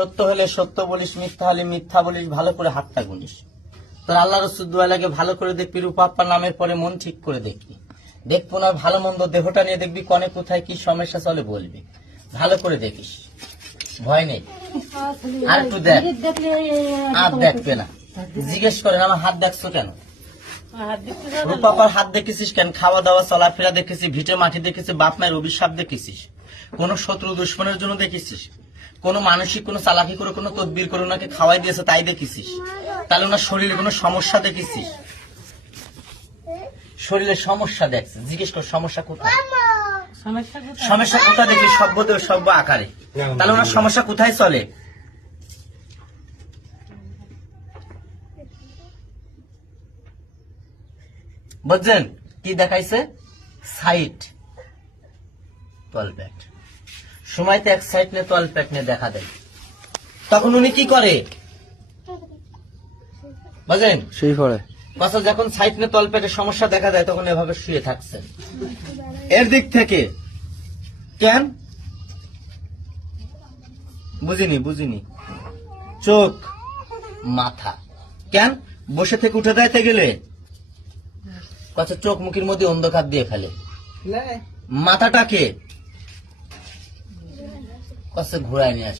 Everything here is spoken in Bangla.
সত্য হলে সত্য বলিস, মিথ্যা হলে মিথ্যা বলিস, ভালো করে হাতটা গুনিস। তোর আল্লাহ রসুল দোয়া লাগে, ভালো করে দেখবি রূপাপ্পা নামের পরে মন ঠিক করে দেখবি। দেখবো না ভালো মন্দ দেহটা নিয়ে দেখবি, কনে কোথায় কি সমস্যা চলে বলবি, ভালো করে দেখিস, ভয় নেই। আর একটু দেখ, আর দেখবে না, জিজ্ঞেস করেন আমার হাত দেখছো কেন, রূপাপার হাত দেখেছিস কেন, খাওয়া দাওয়া চলাফেরা দেখেছিস, ভিটে মাটি দেখেছিস, বাপ মায়ের অভিশাপ দেখেছিস, কোন শত্রু দুশ্মনের জন্য দেখেছিস, কোন মানসিক কোন চালাকি করে কোন তদবির করে ওনাকে খাওয়াই দিয়েছে তাই দেখেছিস, তাহলে ওনার শরীরে কোনো সমস্যা দেখেছিস, শরীরে সমস্যা দেখছে, জিজ্ঞেস কর সমস্যা কোথায়, সমস্যা কোথায় দেখি, সভ্যদেহ সভ্য আকারে, তাহলে ওনার সমস্যা কোথায় চলে। বুঝছেন কি দেখাইছে, সাইড তলপেট, সময়তে এক সাইড নিয়ে তলপেট নিয়ে দেখা দেয়, তখন উনি কি করে বুঝলেন, শুয়ে পড়ে। কথা যখন সাইড নিয়ে তলপেটের সমস্যা দেখা দেয় তখন এভাবে শুয়ে থাকছেন। এর দিক থেকে কেন বুঝিনি চোখ মাথা কেন বসে থেকে উঠে দাইতে গেলে কথা চোখ মুখের মধ্যে অন্ধকার দিয়ে ফেলে, মাথাটাকে কথা ঘুরায় নিয়ে আসে।